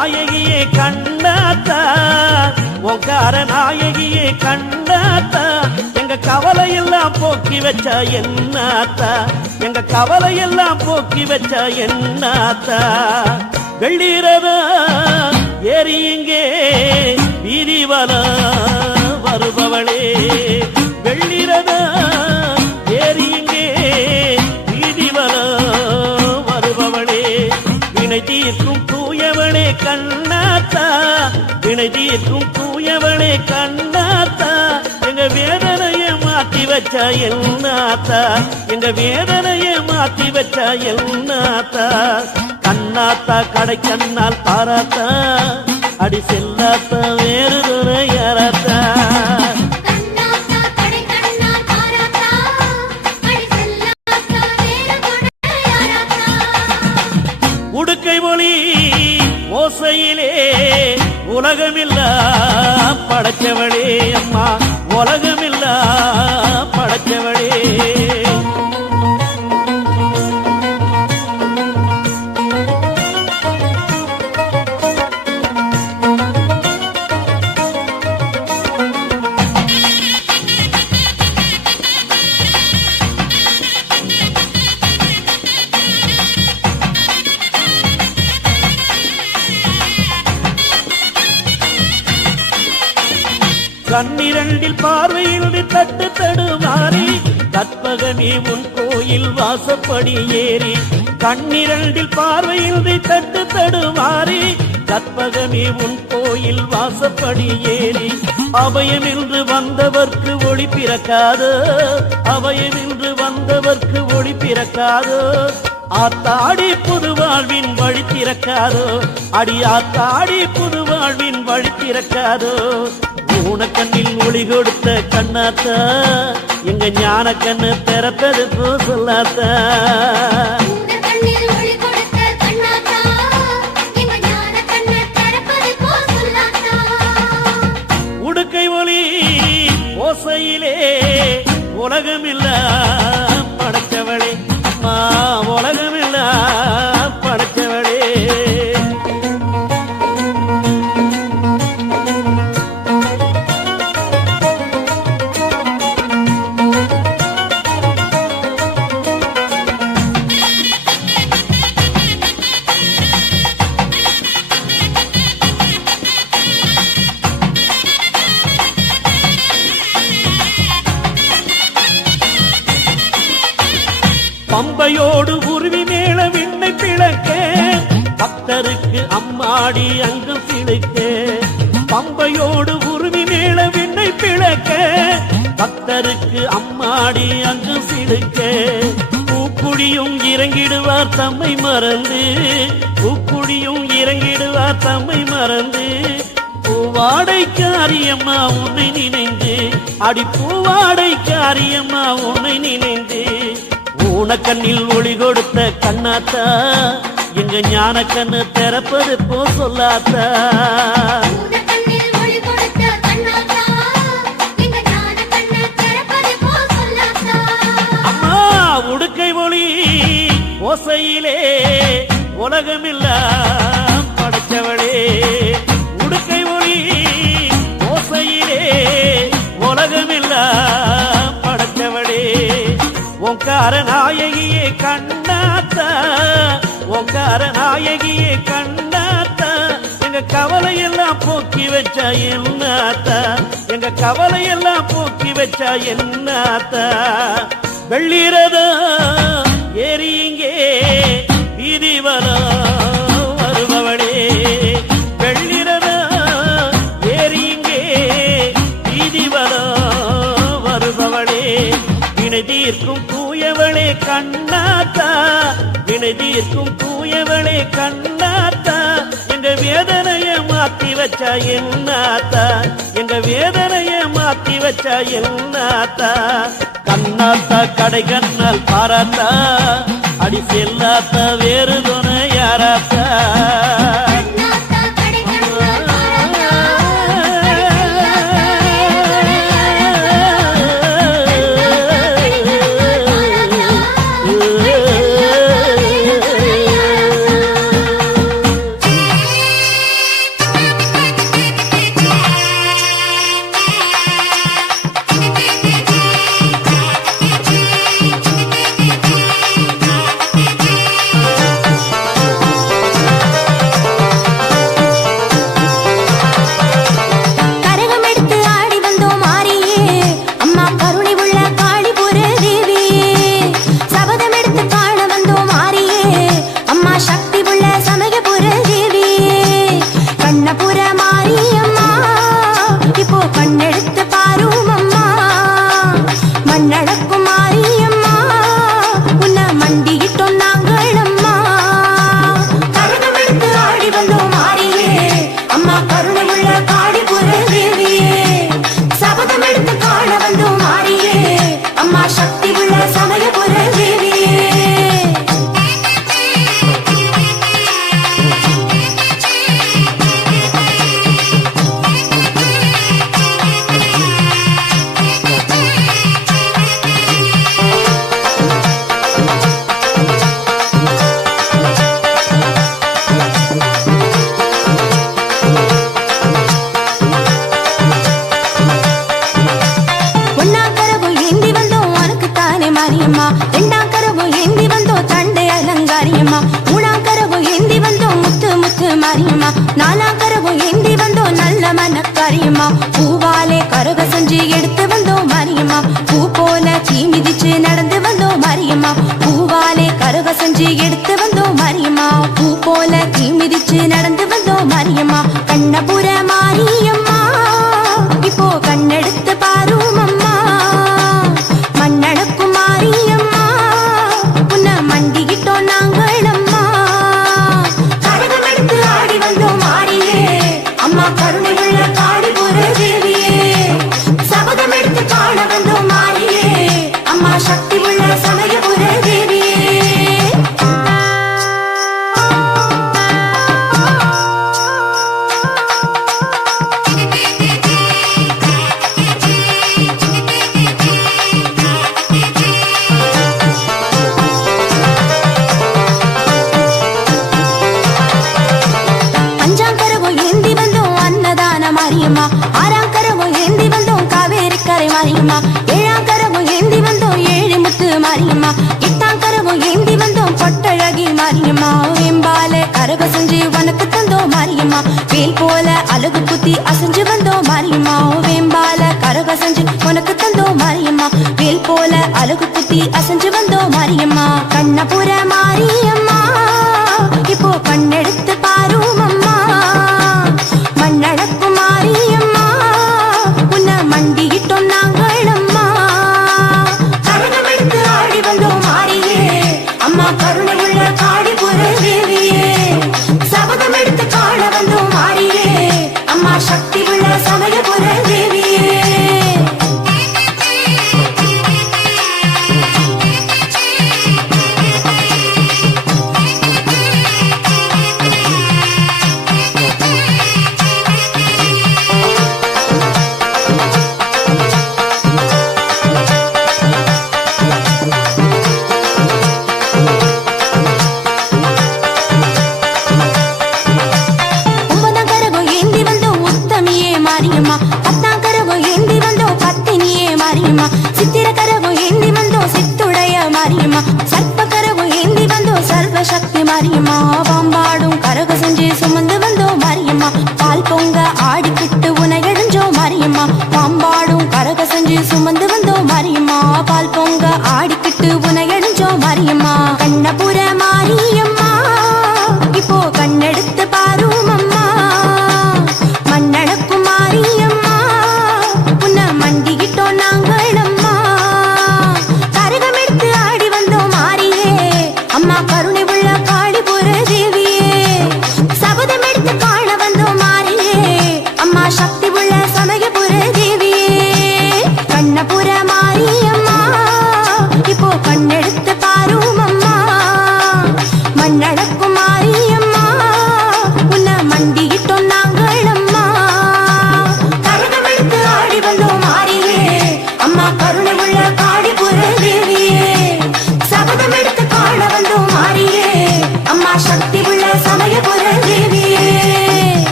நாயகியே கண்ணாத்தா ஒங்கார நாயகியே கண்ணாத்தா எங்க கவலை எல்லாம் போக்கி வச்சா என்னாத்தா? எங்க கவலை எல்லாம் போக்கி வச்சா என்னாத்தா? வெள்ளீரதா ஏறி இங்கே வீதிவலா வருபவளே. வெள்ளிரதா கண்ணாத்தா வினை தீர்க்கும் தூயவளே கண்ணாத்தா எங்க வேதனைய மாத்தி வச்ச என்னாத்தா எங்க வேதனைய மாத்தி வச்ச என்னாத்தா கண்ணாத்தா கடை கண்ணால் பாராத்தா அடி செல்லாத்தா வேறு துணை யாராத்தா. உடுக்கை மொழி ஓசையிலே உலகமில்லா படைச்சவளே அம்மா. உலகமில்லா படைச்சவளே கண்டில் பார்வையில் தட்டு தடுமாறி கற்பகமே உன் கோயில் வாசப்படி ஏறி கண்ணிரண்டில் பார்வையில் தட்டு தடுமாறி கற்பகமே உன் கோயில் வாசப்படி ஏறி அபயமின்று வந்தவர்க்கு ஒளி பிறக்காதோ அபயமின்று வந்தவர்க்கு ஒளி பிறக்காதோ ஆத்தாடி புது வாழ்வின் வழி திறக்காதோ அடி ஆத்தாடி புது வாழ்வின் வழி திறக்காதோ. ஊனக்கண்ணில் ஒளி கொடுத்த கண்ணாத்தா எங்க ஞான கண்ணு திறப்பது போ சொல்லாத்தா. உடுக்கை ஒளி ஓசையிலே உலகமில்ல. ஆடி அங்கு சிலுக்க பம்பையோடு உருவி மேல விண்ணை பிளக்க பக்தருக்கு அம்மாடி அங்கு சிலுக்க பூக்குடியும் இறங்கிடுவார் தம்மை மறந்து. பூக்குடியும் இறங்கிடுவார் தம்மை மறந்து. பூவாடை அரியம்மா உன்னை நினைந்து. அடி பூவாடை அரியம்மா உன்னை நினைந்து. ஊனக்கண்ணில் ஒளி கொடுத்த கண்ணாத்தா எங்க ஞான கண்ணு திறப்பது போ சொல்லாத்தா. அம்மா உடுக்கை ஒளி ஓசையிலே உலகமில்ல. படைச்சவளே உடுக்கை ஒளி ஓசையிலே உலகமில்ல. படைச்சவளே ஓங்கார நாயகியே கண்ணாத்தா. ஓங்கார நாயகியே கண்ணாத்தா. எங்க கவலையெல்லாம் போக்கி வச்சா என்னாத்தா? எங்க கவலையெல்லாம் போக்கி வச்சா என்னாத்தா? வெள்ளிரதா ஏறி இங்கே வீதி வருபவளே. வெள்ளிரதா ஏறி இங்கே வீதி வருபவளே. வினை தீர்க்கும் தூயவளே கண்ணாத்தா. வினை தீர்க்கும் தூயவளே கண்ணாத்தா. எங்க வேதனைய மாத்தி வச்சா என்னாத்தா? எங்க வேதனைய மாத்தி வச்சா என்னாத்தா? கண்ணாத்தா கடை கண்ணால் பாராத்தா. அடி செல்லாத்தா வேறு துணையா? குதிச்சு நடந்து வந்தோம் மரியம்மா. கண்ணபுர மாரியம்மா. வேல் போல அழகு குத்தி அசைஞ்சு வந்தோம் மாரியம்மா. வேம்பால கரக செஞ்சு உனக்கு தந்தோம் மாரியம்மா. வேல் போல அழகு குத்தி அசைஞ்சு வந்தோம் மாரியம்மா. கண்ணபுர மாரியம்மா. இப்போ கண்ணெடுத்து ஆடிக்கிட்டு உன மரியம்மா. கண்ணபுரமா?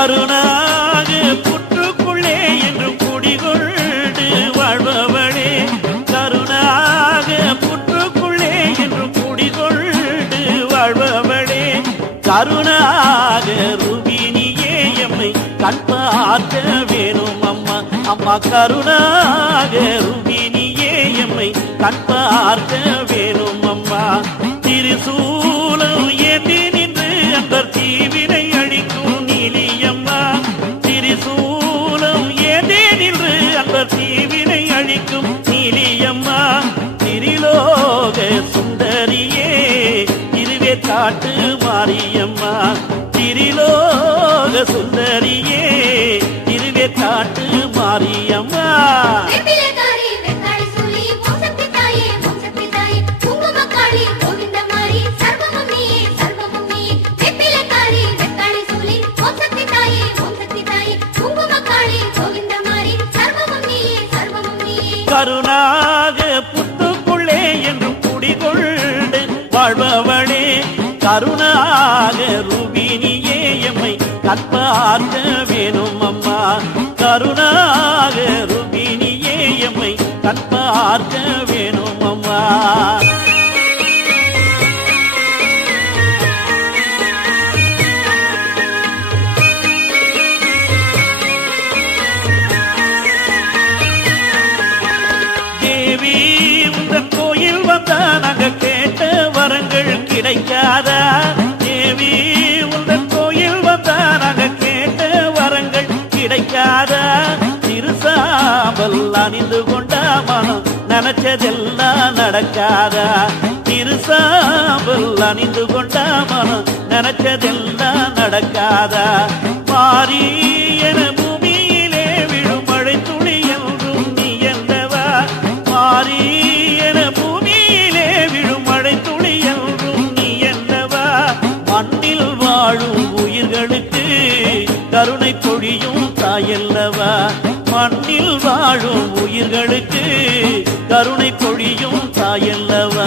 கருணாக புற்றுக்குள்ளே என்றும் குடிகொண்டு வாழ்பவளே. கருணாக புற்றுக்குள்ளே என்றும் குடிகொண்டு வாழ்பவளே. கருணாக ரூபினியே எம்மை கண் பார்க்க வேணும் அம்மா. அம்மா கருணாக ரூபினியே எம்மை கண் பார்க்க வேணும் அம்மா. திருசூலம் ஏந்தி நின்று அந்த தீவினை சர்வமும் நீயே. கருணாக புத்துக்குள்ளே என்று குடிகொண்டு வாழ்பவளே கருணாக ரூபினியே எம்மை கற்பார்க்க வேணும். கருணாக ருபினியே எம்மை கற்பார்க்க வேணும் அம்மா. தேவி உங்கள் கோயில் வந்தா நாங்க கேட்ட வரங்கள் கிடைக்க திருசாம்பல் அணிந்து கொண்ட மனம் நினைச்சதெல்லாம் நடக்காதா. திருசாம்பல் அணிந்து கொண்ட மனம் நினைச்சதெல்லாம் நடக்காதா. மாறி என பூமியிலே விழும் மழை துளி என்றும் நீ அல்லவா மாறி என பூமியிலே விழும் மழை துளி என்றும் நீ அல்லவா மண்ணில் வாழும் உயிர்களுக்கு கருணை பொழியும் தாயல்லவா. மண்ணில் வாழும் உயிர்களுக்கு கருணை பொழியும் தாயல்லவா?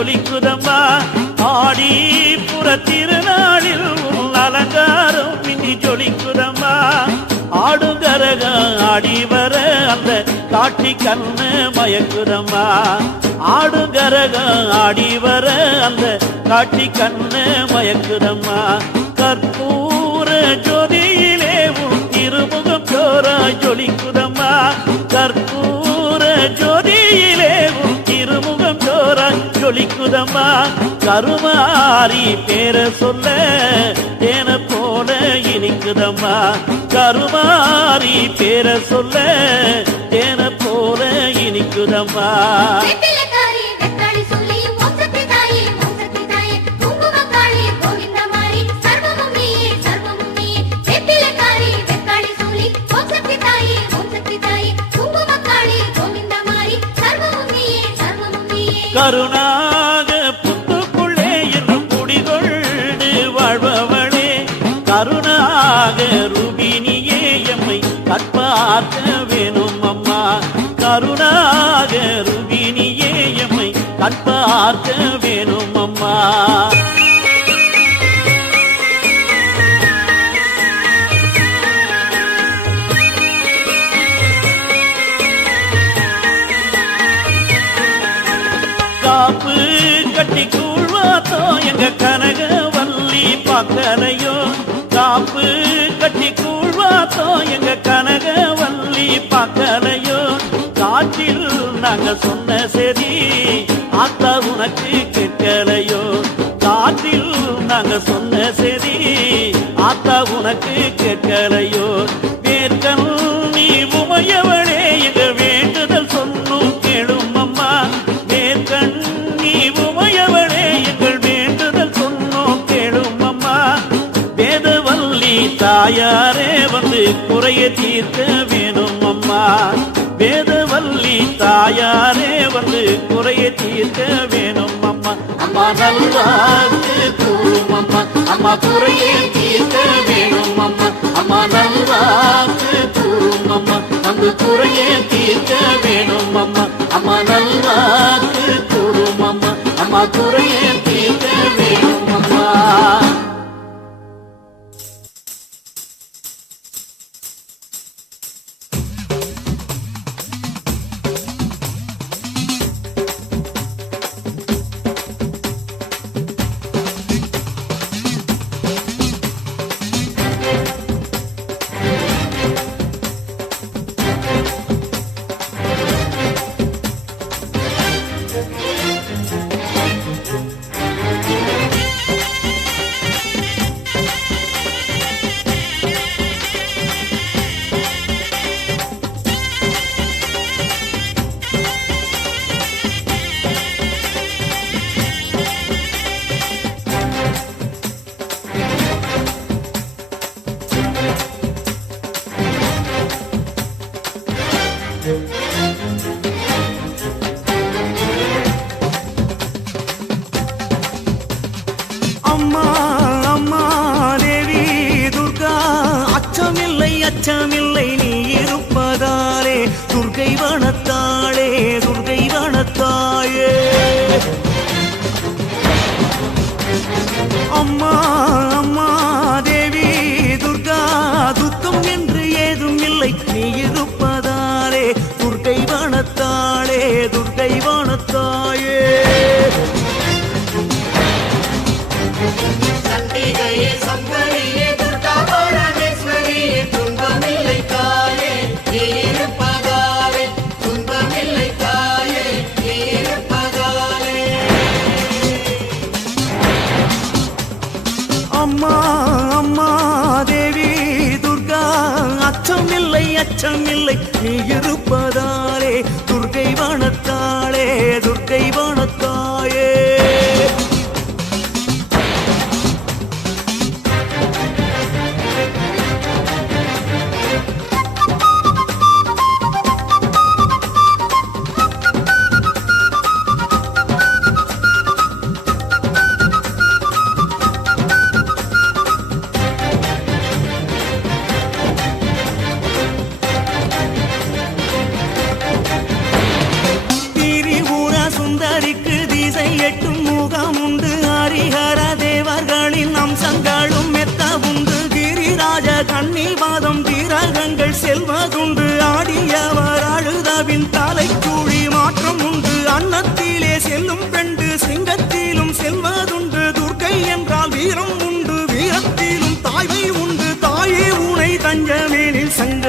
ஜொலிக்குதம்மா ஆடி புற திருநாளில் உன் அலங்காரம் பின்னி ஜொலிக்குதம்மா ஆடுகரக ஆடி வர அந்த காட்டி கண்ணு மயக்குதம்மா. ஆடுகரக ஆடி வர அந்த காட்டி கண்ணு மயக்குதம்மா. கற்பூர ஜோதியிலே உன் திருமுகம் ஜோராய் ஜொலிக்குதம்மா கற்பூர ஜோதி ஜொலிக்குதம்மா கருமாரி பேர சொல்ல தேன போல இனிக்குதம்மா. கருமாரி பேர சொல்ல தேன போல இனிக்குதம்மா. வள்ளி காப்பு கட்டி கூழ்வாத்தோ எங்க கனக வள்ளி பார்க்கலையோ? காற்றில் நாங்க சொன்ன சரி ஆத்தா உனக்கு கேட்கலையோ? காற்றில் நாங்க சொன்ன சரி ஆத்தா உனக்கு கேட்கலையோ? மேற்கன் நீ உமையவளே எங்க தாயாரே வந்து குறைய தீர்க்க வேணும் அம்மா. வேதவல்லி தாயாரே வந்து குறைய தீர்க்க வேணும் அம்மா. அம்மா நல்வாழ்த்து கூறும் அம்மா. அம்மா குறைய தீர்க்க வேணும் அம்மா. அம்மா நல்வாழ்த்து கூறும் அம்மா. அங்கு குறைய தீர்க்க வேணும் அம்மா. அம்மா நல்வாழ்த்து கூறும் அம்மா. அம்மா குறைய தீர்க்க வேணும் அம்மா.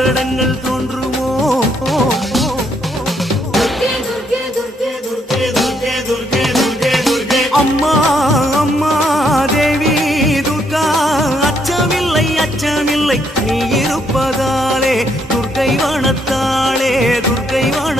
சங்கடங்கள் தோன்றுமோ? அம்மா அம்மா தேவி துர்கா அச்சமில்லை அச்சமில்லை. நீ இருப்பதாலே துர்க்கை வனத்தாளே துர்க்கை வன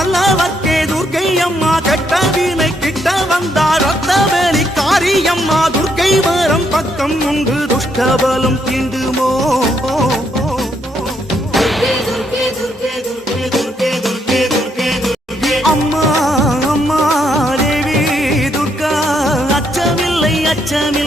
நல்லவர்க்கே துர்க்கை அம்மா கெட்ட வீணை கிட்ட வந்தா ரத்த வேலி காரியம்மா துர்க்கை வரம் பக்கம் உண்டு. துஷ்டபலம் தீண்டுமோ? அம்மா அம்மா தேவி துர்கா அச்சமில்லை அச்சமில்லை.